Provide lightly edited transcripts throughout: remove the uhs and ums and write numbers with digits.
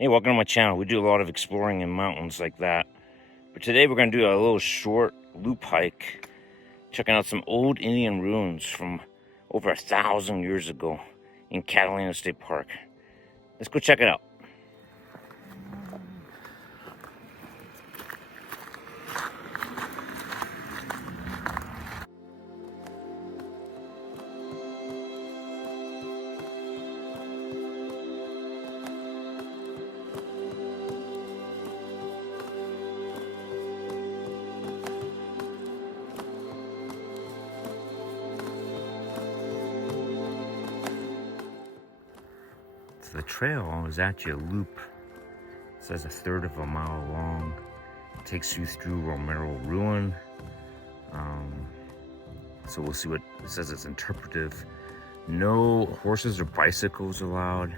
Hey, welcome to my channel. We do a lot of exploring in mountains like that. But today we're going to do a little short loop hike, checking out some old Indian ruins from over 1,000 years ago in Catalina State Park. Let's go check it out. So the trail is actually a loop. It says 1/3 of a mile long. It takes you through Romero Ruin. So we'll see what it says. It's interpretive. No horses or bicycles allowed.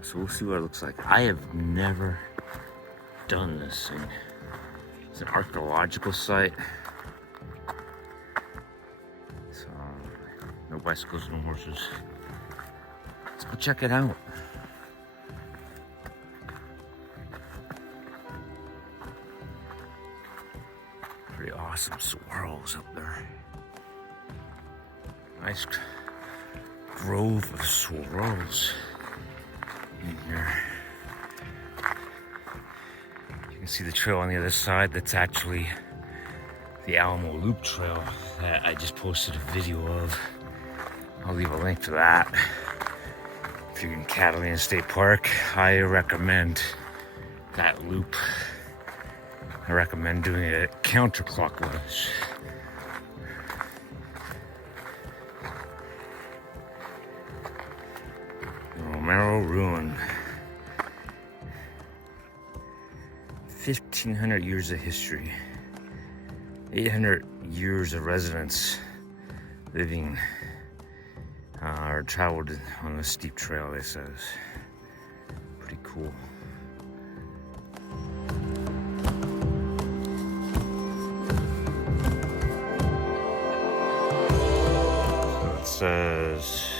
So we'll see what it looks like. I have never done this thing. It's an archaeological site. So no bicycles, no horses. Let's go check it out. Pretty awesome swirls up there. Nice grove of swirls in here. You can see the trail on the other side. That's actually the Alamo Loop Trail that I just posted a video of. I'll leave a link to that. If you're in Catalina State Park, I recommend that loop. I recommend doing it counterclockwise. Romero Ruin. 1,500 years of history. 800 years of residents living or traveled on this steep trail, it says. Pretty cool. So it says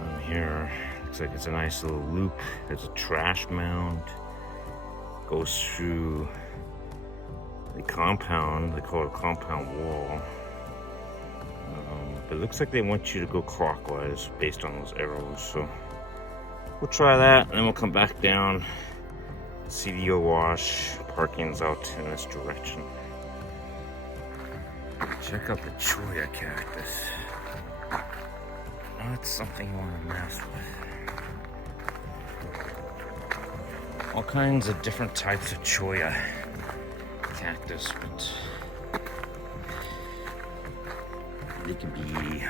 on here, looks like it's a nice little loop. There's a trash mound. Goes through the compound. They call it a compound wall. But it looks like they want you to go clockwise based on those arrows. So we'll try that, and then we'll come back down. CDO wash. Parking's out in this direction. Check out the cholla cactus. That's something you want to mess with. All kinds of different types of cholla cactus, but they can be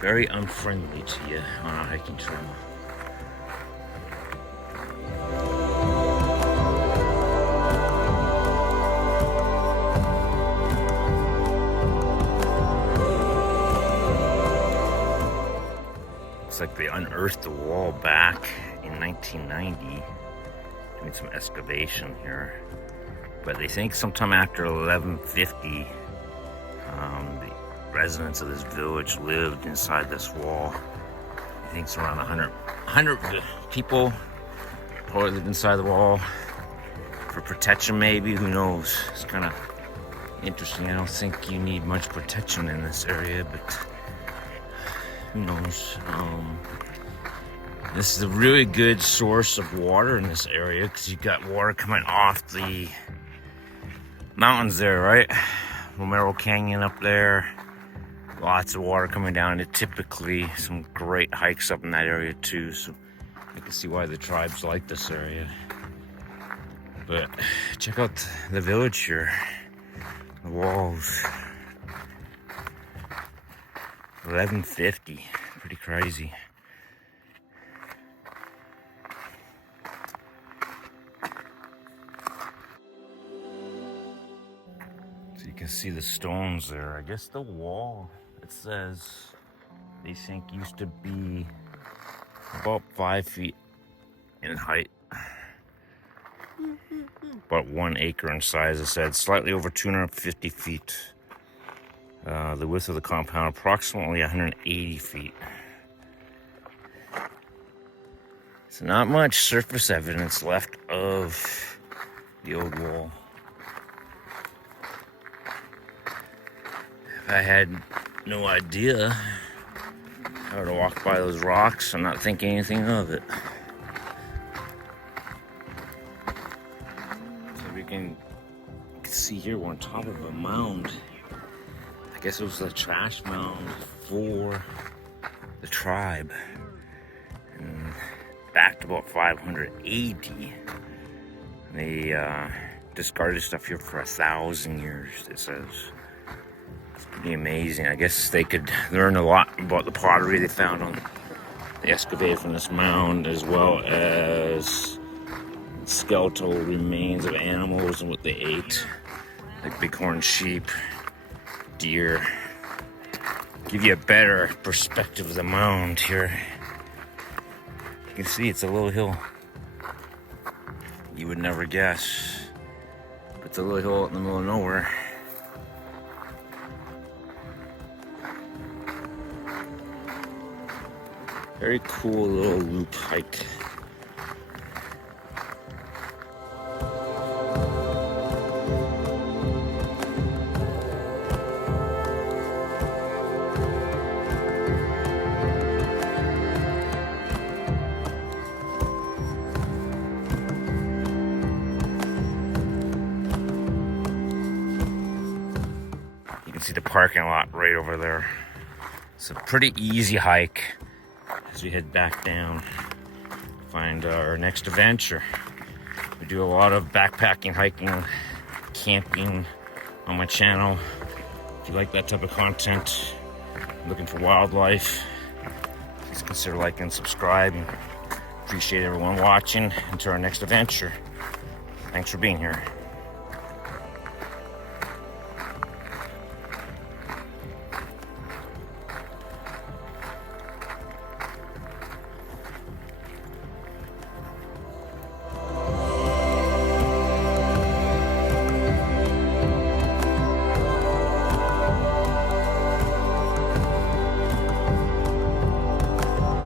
very unfriendly to you on a hiking trail. Looks like they unearthed the wall back in 1990, doing some excavation here. But they think sometime after 1150, the residents of this village lived inside this wall. I think it's around 100 people probably lived inside the wall for protection, maybe. Who knows? It's kind of interesting. I don't think you need much protection in this area, but who knows? This is a really good source of water in this area because you've got water coming off the mountains there, right? Romero Canyon up there. Lots of water coming down. It typically some great hikes up in that area too, so I can see why the tribes like this area. But check out the village here. The walls. 1150. Pretty crazy. So you can see the stones there. I guess the wall, it says, they think used to be about 5 feet in height. About 1 acre in size, it said. Slightly over 250 feet. The width of the compound, approximately 180 feet. So not much surface evidence left of the old wall. If I had no idea how to walk by those rocks, I'm not thinking anything of it. So we can see here we're on top of a mound. I guess it was a trash mound for the tribe. And back to about 580, they discarded stuff here for 1,000 years, it says. It's pretty amazing. I guess they could learn a lot about the pottery they found on the excavate from this mound, as well as skeletal remains of animals and what they ate, like bighorn sheep, deer. Give you a better perspective of the mound here. You can see it's a little hill. You would never guess, but it's a little hill out in the middle of nowhere. Very cool little loop hike. You can see the parking lot right over there. It's a pretty easy hike as we head back down, find our next adventure. We do a lot of backpacking, hiking, camping on my channel. If you like that type of content, looking for wildlife, please consider liking and subscribing. Appreciate everyone watching. Until our next adventure. Thanks for being here.